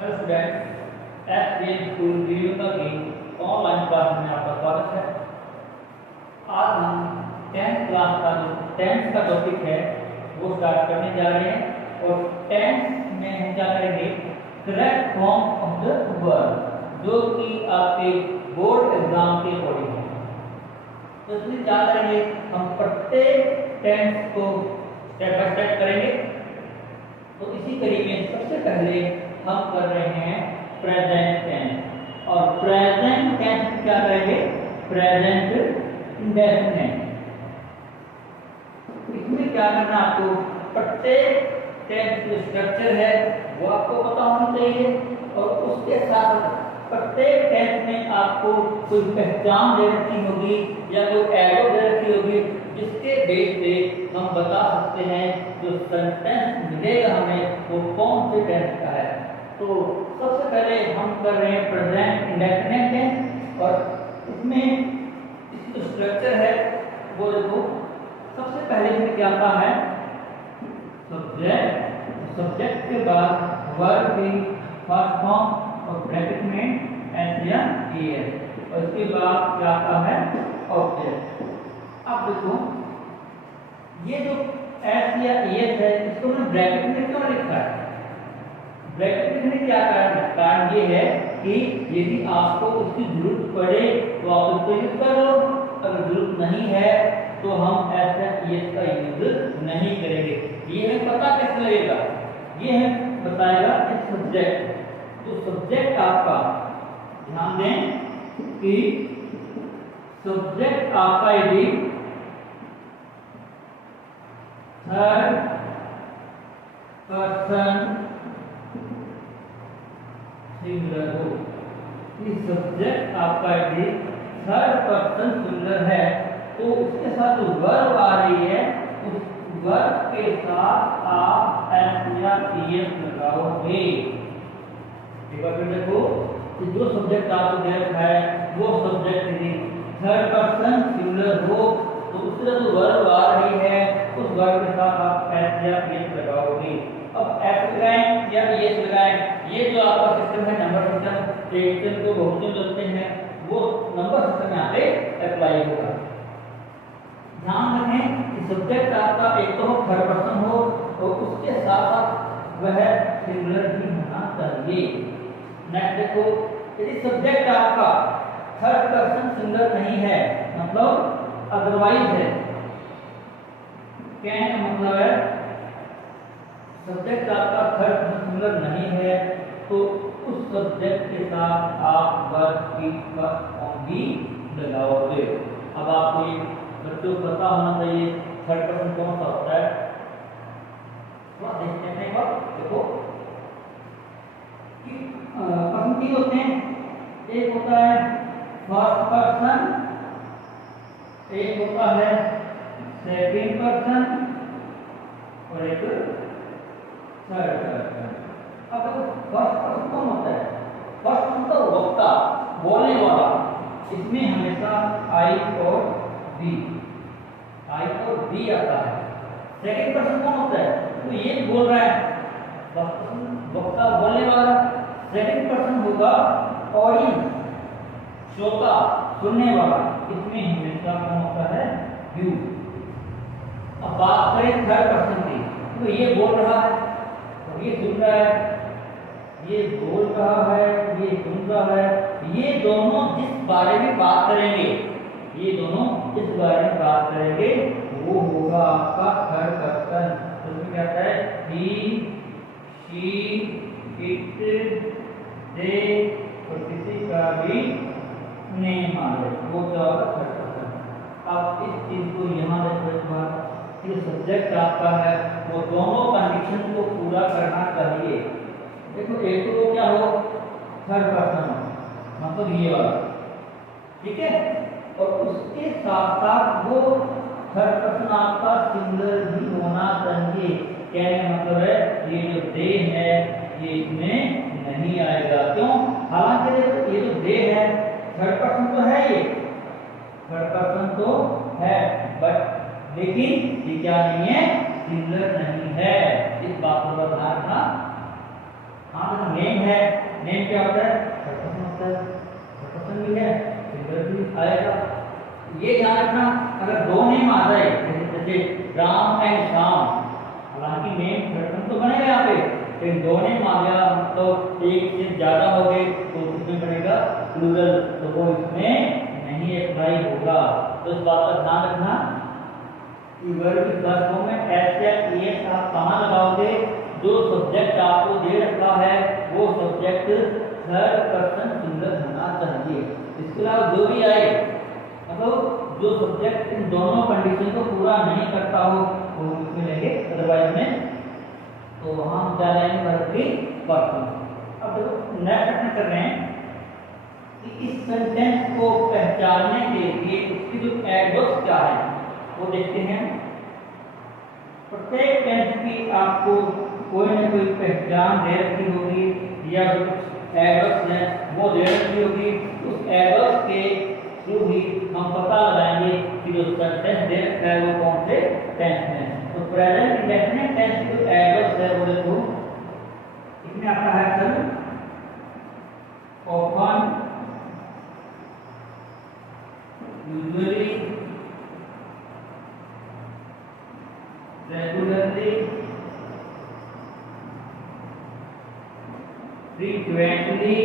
Hello student, SBN school video का की online class में आपका स्वागत है। आज हम 10th क्लास का जो 10th का टॉपिक है वो स्टार्ट करने जा रहे हैं और 10th में हम क्या करेंगे, correct form of the verb, जो कि आपके बोर्ड एग्जाम के अकॉर्डिंग है। तो इसमें क्या करेंगे, हम प्रत्येक टेंस को स्टेप बाय स्टेप करेंगे। तो इसी कड़ी में सबसे पहले हम कर रहे हैं प्रेजेंट टेंस, और प्रेजेंट टेंस क्या करेंगे, प्रेजेंट इंडेफिनिट। इसमें क्या करना, आपको प्रत्येक टेंस जो स्ट्रक्चर है वो आपको पता होना चाहिए, और उसके साथ प्रत्येक टेंस में आपको कोई पहचान दे रखी होगी या कोई एरो दे रखी होगी, जिसके बेस पे हम बता सकते हैं जो सेंटेंस मिलेगा हमें वो कौन से टेंस का है। तो सबसे पहले हम कर रहे हैं प्रेजेंट इंडेफिनिट टेंस, और इसमें इसका स्ट्रक्चर है वो देखो। सबसे पहले इसमें क्या आता है, सब्जेक्ट, सब्जेक्ट के बाद वर्ब की फर्स्ट फॉर्म और ब्रैकेट में एस या एस, और इसके बाद क्या आता है, ऑब्जेक्ट। अब देखो ये जो एस या एस है इसको मैंने ब्रैकेट में क्यों लिखा है। ब्रैकेट लिखने का क्या कारण ये है कि यदि आपको उसकी जरूरत पड़े तो आप उसको यूज कर लो, अगर जरूरत नहीं है तो हम एस या एस का यूज नहीं करेंगे। ये हमें पता कैसे लगेगा, ये है बताएगा कि सब्जेक्ट, तो सब्जेक्ट आपका, ध्यान दें कि सब्जेक्ट आपका यदि थर्ड पर्सन सिंगुलर हो, इस सब्जेक्ट आपका यदि थर्ड पर्सन सिंगुलर है तो उसके साथ जो वर्ब आ रही है उस वर्ब के साथ आप एस या एस लगाओगे। एक बार फिर देखो कि जो सब्जेक्ट आपको दे रखा है वो सब्जेक्ट यदि थर्ड पर्सन सिंगुलर हो तो उससे जो वर्ब आ रही है उस वर्ब के साथ आप एस या एस लगाओगे। अब एस लगाएं या एस लगाएं, ये जो आपका सिस्टम है नंबर सिस्टम, एक को बहुवचन बोलते हैं, वो नंबर सिस्टम यहाँ पे अप्लाई होगा। ध्यान रखें कि सब्जेक्ट आपका एक तो थर्ड पर्सन हो और उसके साथ साथ वह सिंगुलर भी होना चाहिए। नेक्स्ट देखो, यदि सब्जेक्ट आपका थर्ड पर्सन सिंगुलर नहीं है, मतलब अदरवाइज है, कहने का मतलब है सब्जेक्ट आपका थर्ड पर्सन सिंगुलर नहीं है तो उस सब्जेक्ट के साथ आप वर्ब की फर्स्ट फॉर्म भी लगाओगे। अब आपको ये बच्चों को पता होना चाहिए थर्ड पर्सन कौन सा होता है। थोड़ा देखते हैं एक बार, देखो कि पर्सन तीन होते हैं, एक होता है फर्स्ट पर्सन, एक होता है सेकंड पर्सन और एक थर्ड पर्सन। अब देखो फर्स्ट पर्सन कौन होता है, फर्स्ट पर्सन तो वक्ता, बोलने वाला, इसमें हमेशा आई और बी, आई और बी आता है। सेकंड पर्सन कौन होता है, तो ये बोल रहा है, वक्ता बोलने वाला, सेकंड पर्सन होगा ऑडियंस, श्रोता सुनने वाला, इसमें हमेशा कौन होता है, यू। अब बात करें थर्ड पर्सन की, तो ये बोल रहा है और ये सुन रहा है, ये बोल रहा है, ये सुन रहा है, ये दोनों जिस बारे में बात करेंगे, ये दोनों जिस बारे में बात करेंगे वो होगा आपका थर्ड पर्सन। तो इसमें क्या आता है, ही, शी, इट, दे, और किसी का भी नेम आ जाए वो क्या होगा, थर्ड पर्सन। अब इस चीज को यहाँ देखो एक बार, जो सब्जेक्ट आपका है वो दोनों कंडीशन को पूरा करना चाहिए। देखो एक तो वो क्या हो, थर्ड पर्सन हो, मतलब ये वाला, ठीक है, और उसके साथ साथ वो थर्ड पर्सन आपका सिंगुलर भी होना चाहिए। कहने का मतलब है ये जो दे है ये इसमें नहीं आएगा, क्यों, हालांकि ये जो दे है थर्ड पर्सन तो है, ये थर्ड पर्सन तो है, बट लेकिन ये क्या नहीं है, सिंगुलर नहीं है, इस बात पर ध्यान रखना। हाँ तो नेम है, नेम क्या होता है, थर्ड पर्सन होता है, थर्ड पर्सन भी है, सिंगुलर भी आएगा। ये ध्यान रखना, अगर दो नेम आ जाए जैसे राम एंड श्याम, हालांकि नेम थर्ड पर्सन तो बनेगा यहाँ पे, लेकिन दो नेम आ गया तो एक से ज्यादा हो गए तो उसमें बनेगा प्लूरल, तो वो इसमें नहीं अप्लाई होगा। तो इस बात का ध्यान रखना कि वर्ब की फर्स्ट फॉर्म में एस या एस आप कहाँ लगाओगे, जो सब्जेक्ट आपको दे रखा है वो सब्जेक्ट थर्ड पर्सन सिंगुलर होना चाहिए। इसके अलावा जो भी आए, मतलब जो सब्जेक्ट इन दोनों कंडीशन को पूरा नहीं करता हो वो इसमें लेंगे, अदरवाइज में तो वहां हम क्या लेंगे, वर्ब की फर्स्ट फॉर्म। अब देखो नेक्स्ट अपने कर रहे हैं कि इस सेंटेंस को पहचानने के लिए उसकी जो एडवर्ब्स क्या है वो देखते हैं। प्रत्येक टेंस की आपको कोई ना कोई पहचान दे रखी होगी या जो कुछ एडवर्ब्स हैं वो दे रखी होगी। उस एडवर्ब्स के थ्रू ही हम पता लगाएंगे कि जो सेंटेंस दे रखा है वो कौन से टेंस में है। तो प्रेजेंट इंडेफिनिट टेंस की जो एडवर्ब्स है वो देखो, इसमें आता है sir often, usually, regularly, frequently,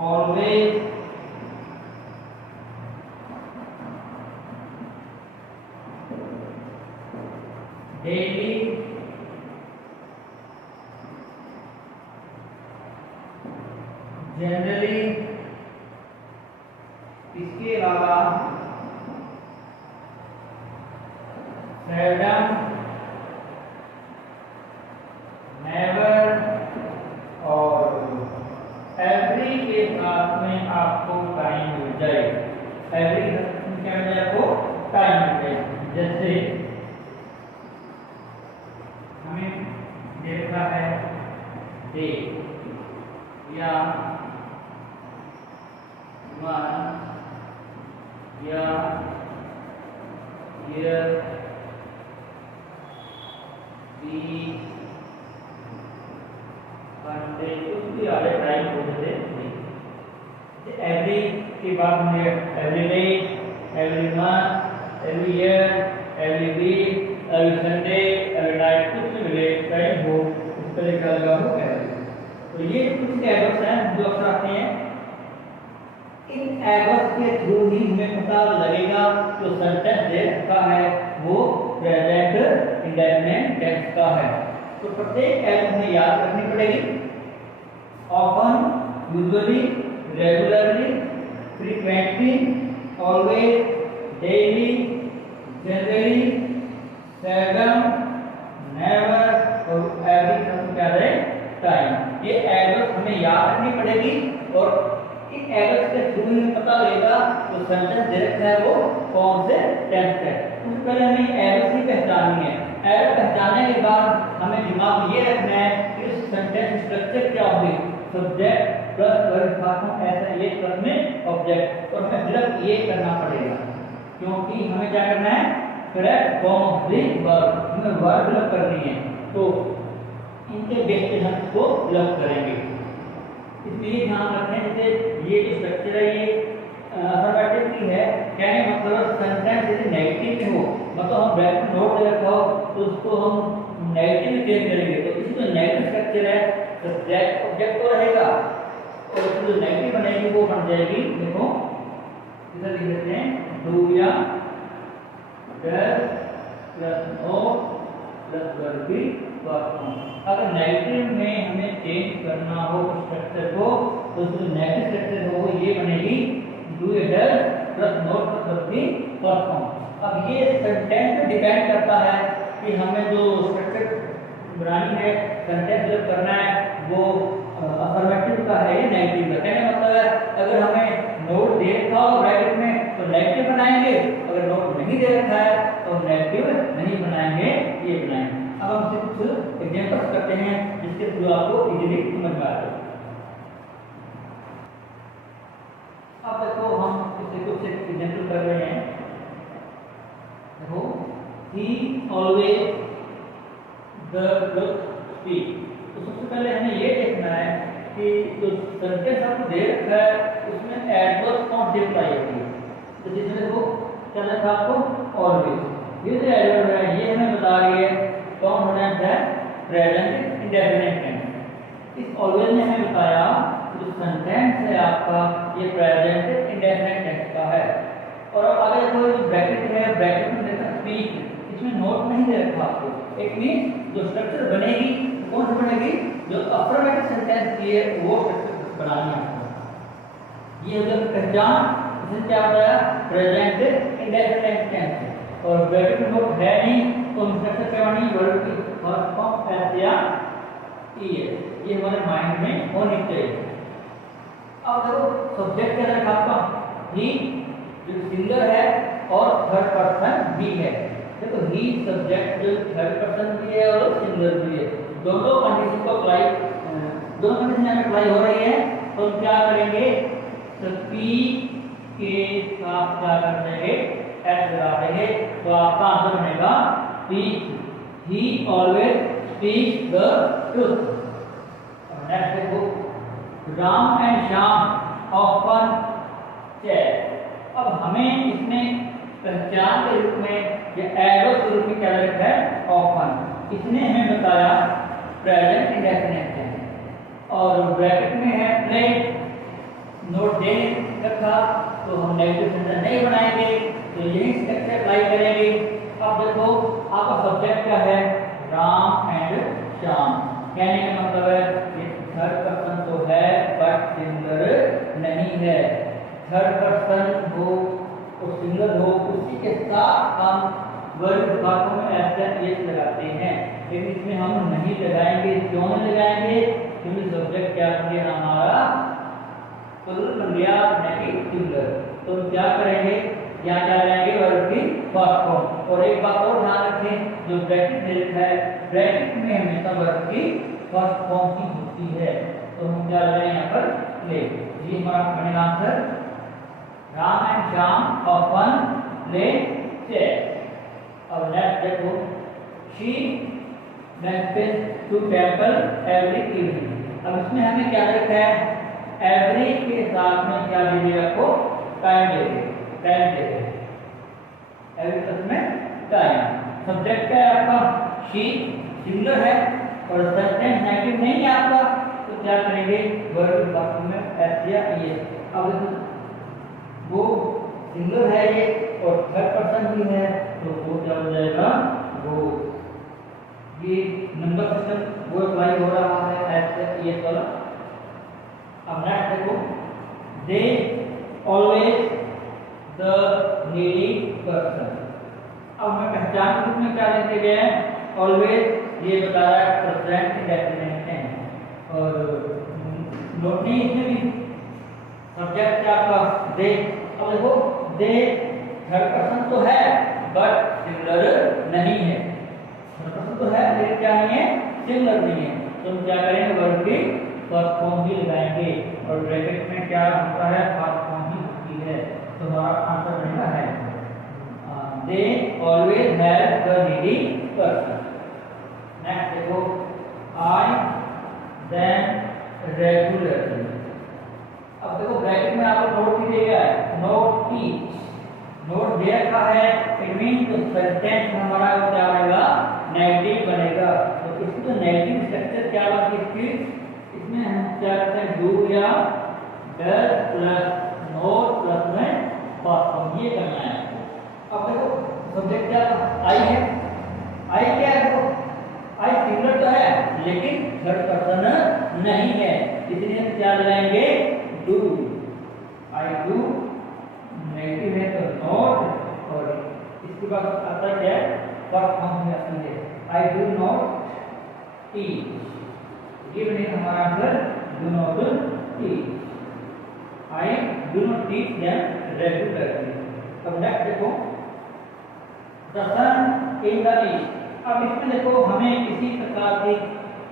always, daily, generally। इसके अलावा seldom, never और every के साथ में आपको टाइम मिल जाए, every क्या मिल जाए आपको टाइम मिल जाए। जैसे हमें देखा है डे या मंथ या ईयर, वीक, संडे, कुछ भी आगे टाइम हो जाते हैं। एवरी के बाद में every day, every month, every year, every week, every Sunday, every night, कुछ भी मिले टाइम हो उस तरह का लगा हो एवरी। तो ये कुछ एडवर्ब्स हैं जो अक्सर आते हैं। इन एडवर्ब्स के थ्रू ही हमें पता लगेगा जो सेंटेंस दे रखा है वो प्रेजेंट इंडेफिनिट टेंस का है। तो प्रत्येक एडवर्ब हमें याद रखनी पड़ेगी। Often, usually, regularly, frequently, always, daily, generally, seldom, never और एवरी क्या है टाइम। ये एडवर्ब हमें याद रखनी पड़ेगी और इन एडवर्ब के थ्रू ही पता लगेगा तो सेंटेंस दे रखा है वो कौन से टेंस है। उससे पहले हमें एडवर्ब की पहचाननी है। एडवर्ब पहचानने के बाद हमें दिमाग में ये रखना है कि इस सेंटेंस स्ट्रक्चर क्या होगी, सब्जेक्ट प्लस वर्ब फॉर्म, ऐसा ये प्लस में ऑब्जेक्ट, और हमें सिर्फ ये करना पड़ेगा क्योंकि हमें क्या करना है, correct form of the verb, हमें वर्ब फिलअप करनी है। तो इनके बेस पे हम इसको फिलअप करेंगे। इसलिए ध्यान रखें जैसे ये जो स्ट्रक्चर है ये अफर्मेटिव की है, कहने मतलब सेंटेंस यदि नेगेटिव में हो, मतलब हम ब्रैकेट नोट दे रखा हो तो उसको हम नेगेटिव में चेंज करेंगे। तो इसमें जो नेगेटिव स्ट्रक्चर है सब्जेक्ट ऑब्जेक्ट तो रहेगा और इसमें जो नेगेटिव बनेगी वो बन जाएगी, देखो इधर लिख देते हैं, डू या does plus note plus verb की फॉर्म। अगर नेगेटिव में हमें चेंज करना हो स्ट्रक्चर को तो जो नेगेटिव स्ट्रक्चर हो ये बनेगी डू या does plus note plus verb की फॉर्म। अब ये सेंटेंस पे डिपेंड करता है कि हमें जो स्ट्रक्चर बनानी है, सेंटेंस फिलअप करना है वो अफर्मेटिव का है या नेगेटिव का। कहने मतलब है अगर हमें नोट दे रखा हो ब्रैकेट में तो नेगेटिव बनाएंगे, अगर नोट नहीं दे रखा है तो नेगेटिव नहीं बनाएंगे, ये बनाएंगे। अब हम कुछ एग्जांपल्स करते हैं जिसके थ्रू आपको इजीली समझ में आ जाए। अब देखो हम इससे कुछ एग्जांपल कर रहे हैं। देखो he always the truth speak. तो सबसे पहले हमें ये देखना है कि जो सेंटेंस आपको दे रखा है उसमें एडवर्ब कौन सी अप्लाई होती है। तो जिसमें देखो क्या लिखा आपको ऑलवेज, ये जो एडवर्ब है ये हमें बता रही है कौन होना है प्रेजेंट इंडेफिनिट टेंस। इस ऑलवेज ने हमें बताया जो सेंटेंस है आपका ये प्रेजेंट इंडेफिनिट टेंस का है। और अब आगे देखो जो ब्रैकेट है, ब्रैकेट में देखा स्पीक, इसमें नोट नहीं दे रखा आपको। इट मींस जो स्ट्रक्चर बनेगी कौन सी बनेगी, जो अफर्मेटिव सेंटेंस की है वो स्ट्रक्चर बनानी है आपको। ये अगर पहचान इसमें क्या होता है प्रेजेंट इंडेफिनिट टेंस। और ब्रैकेट में नोट है नहीं तो स्ट्रक्चर क्या बनेगी वर्ब की फर्स्ट फॉर्म एस या ई है, ये हमारे माइंड में होनी चाहिए। अब देखो सब्जेक्ट क्या रखा आपका ही, जो सिंगुलर है और थर्ड पर्सन भी है। देखो ही सब्जेक्ट जो थर्ड पर्सन भी है और सिंगुलर भी है, दोनों कंडीशन को अप्लाई, दोनों कंडीशन अप्लाई हो रही है। तो हम क्या करेंगे स्पीक के साथ क्या कर देंगे एस लगा देंगे, तो आपका आंसर बनेगा speak, he always speak the truth. Next देखो Ram and Shyam often chat. अब हमें इसमें पहचान के रूप में या एडवर्ब के रूप में क्या लिखा है ऑफन। इसने हमें बताया प्रेजेंट इंडेफिनिट टेंस। और ब्रैकेट में है प्ले, नोट दे रखा तो हम नेगेटिव सेंटेंस नहीं बनाएंगे, तो यही स्ट्रक्चर अप्लाई करेंगे। अब देखो आपका सब्जेक्ट क्या है राम एंड श्याम, कहने का मतलब है कि थर्ड पर्सन तो है बट सिंगुलर नहीं है। थर्ड पर्सन हो और सिंगुलर हो उसी के साथ हम वर्ब वाक्यों में ऐसा ये लगाते हैं, लेकिन इसमें हम नहीं लगाएंगे। क्यों नहीं लगाएंगे, क्योंकि सब्जेक्ट क्या बन गया हमारा प्लूरल बन गया नहीं सिंगुलर। तो हम क्या करेंगे यहाँ क्या लगाएंगे वर्ब की फर्स्ट फॉर्म। और एक बात और ध्यान रखें जो ब्रैकेट में लिखा है ब्रैकेट में हमेशा वर्ब की फर्स्ट फॉर्म की होती है। तो हम क्या लगाएंगे यहाँ पर प्ले, ये हमारा बनेगा answer Ram and Shyam often play chess. अब नेक्स्ट देखो she went to temple every evening। अब इसमें हमें क्या लिखा है एवरी के साथ में क्या दीजिए आपको टाइम दे दे, टाइम दे दे एवरी प्लस में टाइम। सब्जेक्ट क्या है आपका शी, सिंगुलर है और सेंटेंस नेगेटिव नहीं है आपका, तो क्या करेंगे वर्ब वाक्य में एस या ई। अब वो सिंगुलर है ये और थर्ड पर्सन भी है, तो वो क्या हो जाएगा वो, ये नंबर सिस्टम वो अप्लाई हो रहा है एस या ई वाला। अब नेक्स्ट देखो they always the needy person. अब मैं पहचान के रूप में क्या लेते गए हैं ऑलवेज, ये बता रहा है प्रेजेंट इंडेफिनिट टेंस। और नोट नहीं इसमें भी सब्जेक्ट क्या आपका दे। अब देखो दे थर्ड पर्सन तो है बट सिंगुलर नहीं है, थर्ड पर्सन तो है लेकिन क्या नहीं है सिंगुलर नहीं है। तो हम क्या करेंगे वर्ब की फर्स्ट फॉर्म ही लगाएंगे और ब्रैकेट में क्या होता है फर्स्ट फॉर्म ही होती है। तो हमारा आंसर बनेगा है they always have the needy person. Next देखो आई देन रेगुलरली। अब देखो ब्रैकेट में आपको नोट भी दिया है नोट ईच, नोट दे रखा है इट मीन तो सेंटेंस हमारा क्या बनेगा नेगेटिव बनेगा। तो इसकी तो नेगेटिव स्ट्रक्चर क्या होगी इसकी, इसमें हम क्या करते हैं डू या डज प्लस नोट प्लस में फर्स्ट फॉर्म ये करना है। अब देखो सब्जेक्ट क्या आई है, आई क्या है देखो आई सिंगुलर तो है लेकिन थर्ड पर्सन नहीं है, इसलिए हम क्या लगाएंगे डू। आई डू नेगेटिव है तो नॉट और इसके बाद आता क्या है फर्स्ट फॉर्म में आती है आई डू नॉट ईट। ये बनेगा हमारा answer do not eat, I do not eat them regularly. अब नेक्स्ट देखो the sun in the east. अब इसमें देखो हमें किसी प्रकार की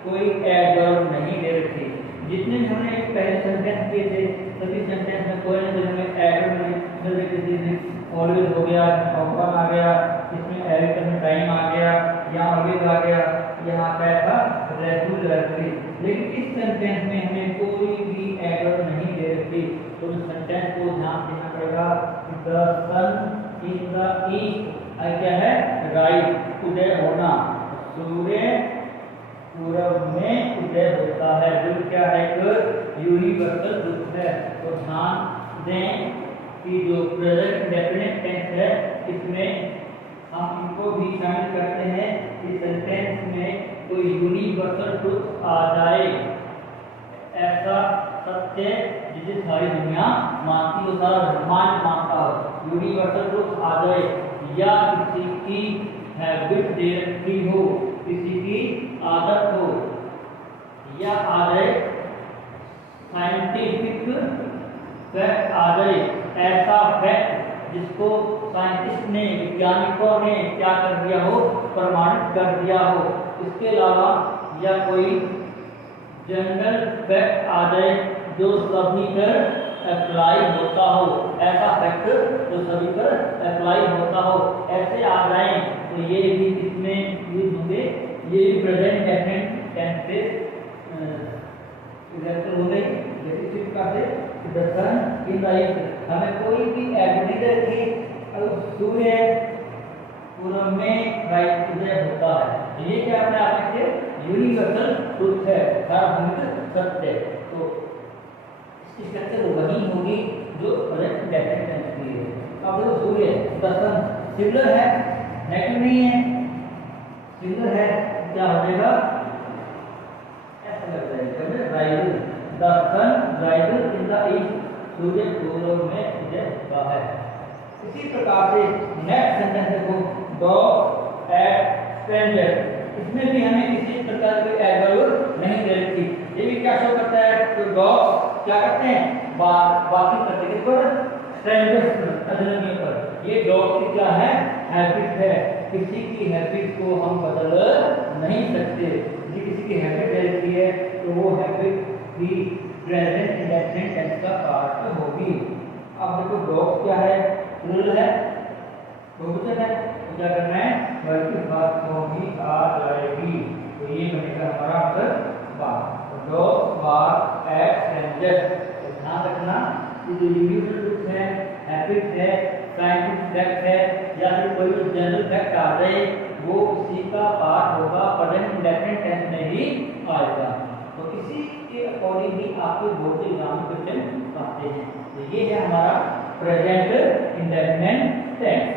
कोई एडवर्ब नहीं दे रखी, जितने भी हमने पहले सेंटेंस किए थे सभी सेंटेंस में कोई ना कोई हमें एडवर्ब नहीं मिल रही थी। ऑलवेज हो गया, ऑफन आ गया, इसमें एवरी में टाइम आ गया या ऑलवेज आ गया, यहाँ क्या था रेगुलरली। लेकिन इस सेंटेंस में हमें कोई भी एडवर्ब नहीं दे रखी, तो इस सेंटेंस को ध्यान देना पड़ेगा। The sun in the east क्या है राइज उदय होना, सूर्य पूरब में उदय होता है, जो क्या है एक यूनिवर्सल रूप है। तो ध्यान दें कि जो प्रेजेंट डेफिनेट टेंस है इसमें हम इनको भी शामिल करते हैं कि सेंटेंस में कोई यूनिवर्सल ट्रुथ आ जाए, ऐसा सत्य जिसे सारी दुनिया मानती हो, सारा ब्रह्मांड मानता हो, यूनिवर्सल ट्रुथ आ जाए, या किसी की हैबिट दे रखी हो, किसी की आदत हो, या आ जाए साइंटिफिक फैक्ट आ जाए, ऐसा फैक्ट जिसको साइंटिस्ट ने वैज्ञानिकों ने क्या कर दिया हो, प्रमाणित कर दिया हो। इसके अलावा या कोई जनरल फैक्ट आ जाए जो सभी पर अप्लाई होता हो, ऐसा फैक्ट जो सभी पर अप्लाई होता हो, ऐसे आ जाए तो ये भी किसमें यूज होंगे, ये भी प्रेजेंट डेफिनेट टेंस से हो गई। जैसे इस प्रकार से the sun in the east, हमें कोई भी एडवर्ब की सूर्य पूरब में राइज उदय होता है, ये क्या अपने आप से यूनिवर्सल ट्रुथ है, सार्वभौमिक सत्य। तो इसकी स्ट्रक्चर वही होगी जो प्रेजेंट डेफिनेट टेंस की है। अब देखो सूर्य द सन सिंगुलर है, नेगेटिव नहीं है, सिंगुलर है, क्या हो जाएगा ऐसा लग जाएगा rise, the sun rises in the east, सूर्य पूरब में उदय होता है। इसी प्रकार से नेक्स्ट सेंटेंस देखो, डॉग एट स्ट्रेंजर, इसमें भी हमें किसी प्रकार के एडवर्ब नहीं दे रखी। ये भी क्या शो करता है, तो डॉग क्या करते हैं, बातचीत करते हैं, किस पर, स्ट्रेंजर्स पर, अजनबी पर। ये डॉग की क्या है, हैबिट है, किसी की हैबिट को हम बदल नहीं सकते। यदि किसी की हैबिट दे रखी है तो वो हैबिट भी प्रेजेंट इंडेफिनिट टेंस का पार्ट होगी। अब देखो डॉग क्या है, प्लूरल है, बहुवचन है, तो क्या करना है, वर्ब की बात होगी आ जाएगी, तो ये बनेगा हमारा आंसर बार। डॉग बार एट स्ट्रेंजर्स। तो ध्यान रखना कि जो यूनिवर्सल ट्रुथ है, हैबिट है, साइंटिफिक फैक्ट है, या फिर कोई जनरल फैक्ट आ जाए, वो उसी का पार्ट होगा, प्रेजेंट इंडेफिनिट टेंस में ही आएगा। तो इसी के अकॉर्डिंग ही आपके बोर्ड के एग्जाम में क्वेश्चन आते हैं। तो ये है हमारा प्रेजेंट इंडेफिनिट टेंस।